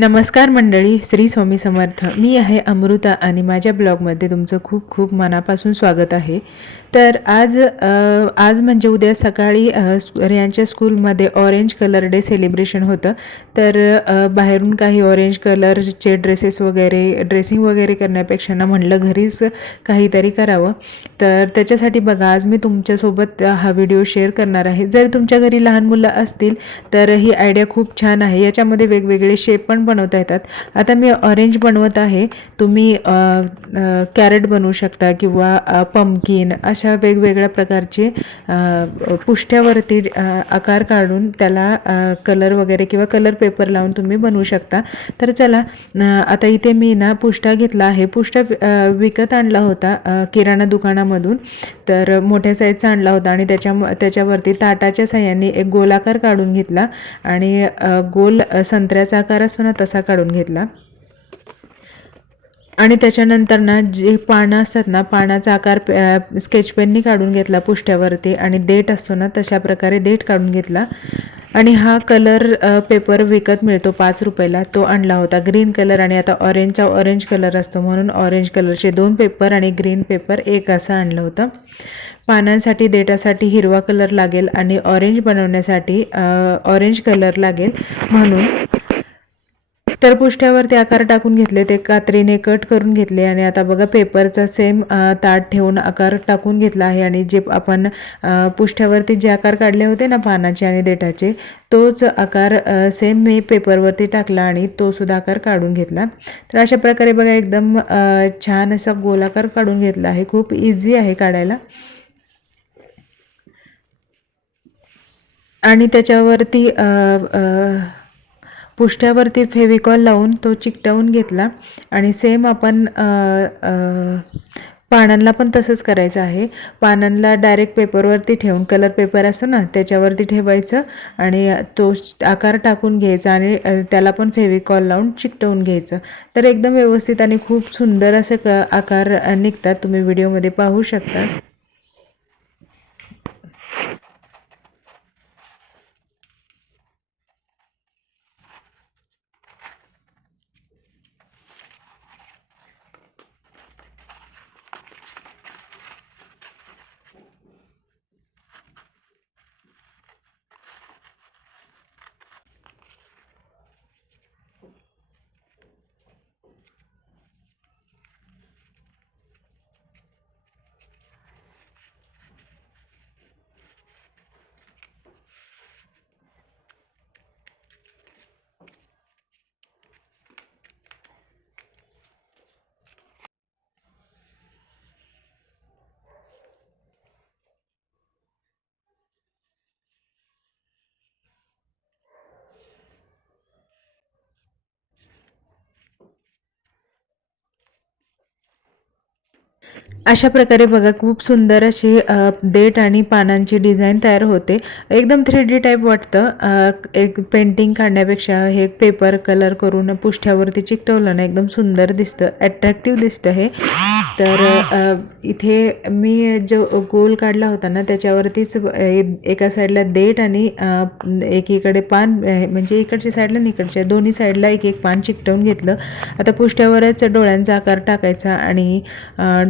नमस्कार मंडळी श्री स्वामी समर्थ. मी आहे अमृता आणि माझ्या ब्लॉगमध्ये तुमचं खूप खूप मनापासून स्वागत आहे. तर आज आज म्हणजे उद्या सकाळी यांच्या स्कूलमध्ये ऑरेंज कलर डे सेलिब्रेशन होतं. तर बाहेरून काही ऑरेंज कलरचे ड्रेसेस वगैरे ड्रेसिंग वगैरे करण्यापेक्षा ना म्हणलं घरीच काहीतरी करावं. तर त्याच्यासाठी बघा आज मी तुमच्यासोबत हा व्हिडिओ शेअर करणार आहे. जर तुमच्या घरी लहान मुलं असतील तर ही आयडिया खूप छान आहे. याच्यामध्ये वेगवेगळे शेप पण बनवता येतात. आता मी ऑरेंज बनवत आहे. तुम्ही कॅरेट बनवू शकता किंवा पम्पकिन अशा वेगवेगळ्या प्रकारचे पुष्ठ्यावरती पुष्ट्यावरती आकार काढून त्याला कलर वगैरे किंवा कलर पेपर लावून तुम्ही बनवू शकता. तर चला आता इथे मी ना पुष्टा घेतला आहे. पुष्टा विकत आणला होता किराणा दुकानामधून. तर मोठ्या साईजचा आणला होता आणि त्याच्या त्याच्यावरती ताटाच्या साह्याने एक गोलाकार काढून घेतला आणि गोल संत्र्याचा आकार असतो ना तसा काढून घेतला. आणि त्याच्यानंतर ना जे पानं असतात ना पानाचा आकार स्केच पेननी काढून घेतला पुष्ट्यावरती आणि देठ असतो ना तशा प्रकारे देठ काढून घेतला. आणि हा कलर पेपर विकत मिळतो पाच रुपयाला. तो आणला होता ग्रीन कलर आणि आता ऑरेंजचा ऑरेंज कलर असतो म्हणून ऑरेंज कलरचे दोन पेपर आणि ग्रीन पेपर एक असं आणलं होतं. पानांसाठी देठासाठी हिरवा कलर लागेल आणि ऑरेंज बनवण्यासाठी ऑरेंज कलर लागेल म्हणून तर पुष्ट्यावरती आकार टाकून घेतले ते कात्रीने कट करून घेतले आणि आता बघा पेपरचा सेम ताट ठेवून आकार टाकून घेतला आहे आणि जे आपण पुष्ठ्यावरती पुष्ट्यावरती जे आकार काढले होते ना पानाचे आणि देठाचे तोच आकार सेम मी पेपरवरती टाकला आणि तो सुद्धा आकार काढून घेतला. तर अशा प्रकारे बघा एकदम छान असा गोलाकार काढून घेतला आहे. खूप इझी आहे काढायला. आणि त्याच्यावरती पुष्ट्यावरती फेविकॉल लावून तो चिकटवून घेतला आणि सेम आपण पानांना पण तसंच करायचं आहे. पानांना डायरेक्ट पेपरवरती ठेवून कलर पेपर असतो ना त्याच्यावरती ठेवायचं आणि तो आकार टाकून घ्यायचा आणि त्याला पण फेविकॉल लावून चिकटवून घ्यायचं. तर एकदम व्यवस्थित आणि खूप सुंदर असे क आकार निघतात. तुम्ही व्हिडिओमध्ये पाहू शकता. अशा प्रकारे बघा खूप सुंदर अशी देठ आणि पानांची डिझाईन तयार होते. एकदम थ्री डी टाईप वाटतं. अ, एक पेंटिंग काढण्यापेक्षा हे पेपर कलर करून पुष्ट्यावरती चिकटवलं ना एकदम सुंदर दिसतं. ॲट्रॅक्टिव्ह दिसतं हे. तर इथे मी जो गोल काढला होता ना त्याच्यावरतीच एका साईडला देठ आणि एकीकडे पान म्हणजे इकडच्या साईडला आणि इकडच्या दोन्ही साईडला एक एक पान चिकटवून घेतलं. आता पुष्ट्यावरच डोळ्यांचा आकार टाकायचा आणि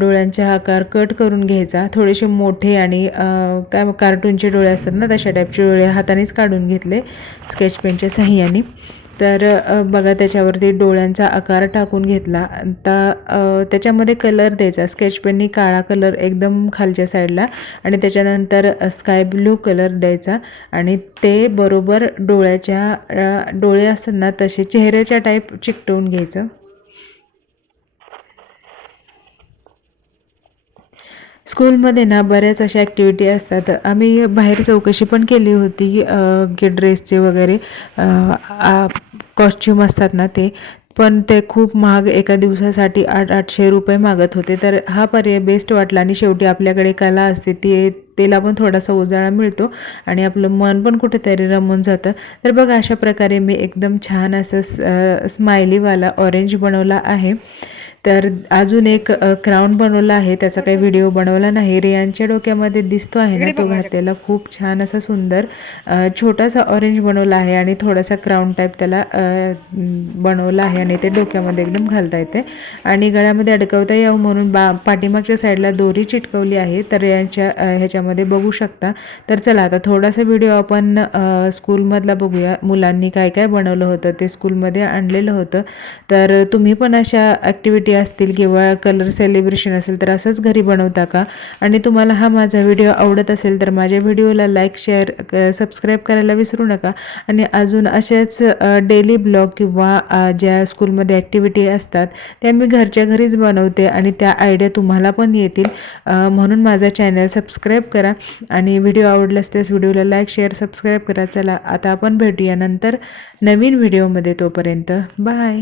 डोळ्यांचा आकार कट करून घ्यायचा. थोडेसे मोठे आणि काय कार्टूनचे डोळे असतात ना तशा टाईपचे डोळे हातानेच काढून घेतले स्केच पेनच्या सहाय्याने. तर बघा त्याच्यावरती डोळ्यांचा आकार टाकून घेतला. आता त्याच्यामध्ये कलर द्यायचा. स्केचपेननी काळा कलर एकदम खालच्या साईडला आणि त्याच्यानंतर स्काय ब्लू कलर द्यायचा आणि ते बरोबर डोळ्याच्या डोळे असतात ना तसे चेहऱ्याच्या टाईप चिकटवून घ्यायचं. स्कूलमध्ये ना बऱ्याच अशा ॲक्टिव्हिटी असतात. आम्ही बाहेर चौकशी पण केली होती की ड्रेसचे वगैरे. कॉस्च्युम असतात ना ते. पण ते खूप महाग एका दिवसासाठी आठ आठशे रुपये मागत होते. तर हा पर्याय बेस्ट वाटला आणि शेवटी आपल्याकडे कला असते ती त्याला पण थोडासा उजाळा मिळतो आणि आपलं मन पण कुठेतरी रमून जातं. तर बघा अशा प्रकारे मी एकदम छान असं स्माइलीवाला ऑरेंज बनवला आहे. तर अजून एक क्राऊन बनवला आहे. त्याचा काही व्हिडिओ बनवला नाही. रियांच्या डोक्यामध्ये दिसतो आहे ना तो घातलेला. खूप छान असा सुंदर छोटासा ऑरेंज बनवला आहे आणि थोडासा क्राऊन टाईप त्याला बनवला आहे आणि ते डोक्यामध्ये एकदम घालता येते. आणि गळ्यामध्ये अडकवता यावं म्हणून बा पाठीमागच्या साईडला दोरी चिटकवली आहे. तर यांच्या अ, ह्याच्यामध्ये बघू शकता. तर चला आता थोडासा व्हिडिओ आपण स्कूलमधला बघूया. मुलांनी काय काय बनवलं होतं? ते स्कूलमध्ये आणलेलं होतं. तर तुम्ही पण अशा ॲक्टिव्हिटी असतील किंवा कलर सेलिब्रेशन असेल तर असंच घरी बनवता का? आणि तुम्हाला हा माझा व्हिडिओ आवडत असेल तर माझ्या व्हिडिओला लाईक शेअर सबस्क्राईब करायला विसरू नका. आणि अजून अशाच डेली ब्लॉग किंवा ज्या स्कूलमध्ये ॲक्टिव्हिटी असतात त्या मी घरच्या घरीच बनवते आणि त्या आयडिया तुम्हाला पण येतील. म्हणून माझा चॅनल सबस्क्राईब करा. आणि व्हिडिओ आवडल्यास त्यास व्हिडिओला लाईक शेअर सबस्क्राईब करा. चला आता आपण भेटूया नंतर नवीन व्हिडिओमध्ये तोपर्यंत. बाय